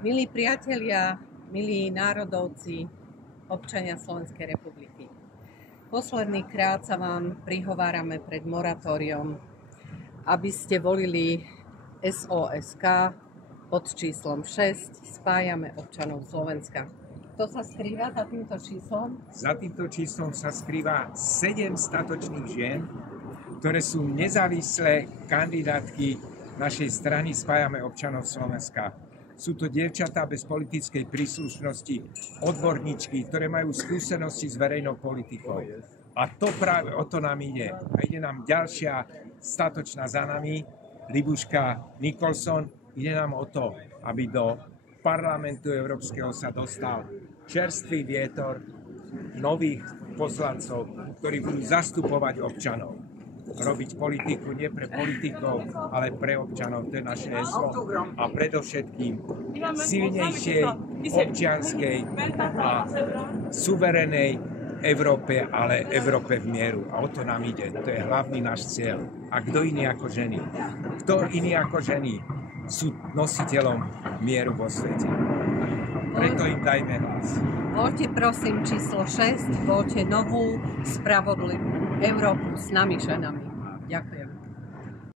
Milí priatelia, milí národovci, občania Slovenskej republiky. Posledný krát sa vám prihovárame pred moratóriom, aby ste volili SOSK pod číslom 6. Spájame občanov Slovenska. Kto sa skrýva za týmto číslom? Za týmto číslom sa skrýva 7 statočných žien, ktoré sú nezávislé kandidátky našej strany Spájame občanov Slovenska. Sú to dievčatá bez politickej príslušnosti, odborníčky, ktoré majú skúsenosti s verejnou politikou. A to práve o to nám ide. A ide nám ďalšia statočná za nami, Libuška Nicholson. Ide nám o to, aby do Parlamentu Európskeho sa dostal čerstvý vietor nových poslancov, ktorí budú zastupovať občanov. Robiť politiku nie pre politikov, ale pre občanov. To je naše heslo. A predovšetkým silnejšej, občianskej a suverenej Európe, ale Európe v mieru. A o to nám ide. To je hlavný náš cieľ. A kto iný ako ženy? Kto iný ako ženy sú nositeľom mieru vo svete? Preto im dajme hlas. Voľte prosím číslo 6, voľte novú, spravodlivú Európu s nami ženami. Ďakujem.